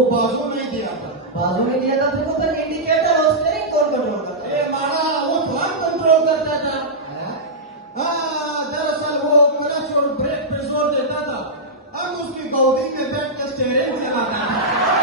वो बाजू नहीं दिया था। बाजू में दिया था तुमको तो इंडिकेटर और स्टीयरिंग कौन कंट्रोल करता है? मारा वो कौन कंट्रोल करता था? हाँ? हाँ, दरअसल वो क्लच और ब्रेक पे जोर देता था, हम उसकी गोदी में बैठ कर स्टीयरिंग चलाता था।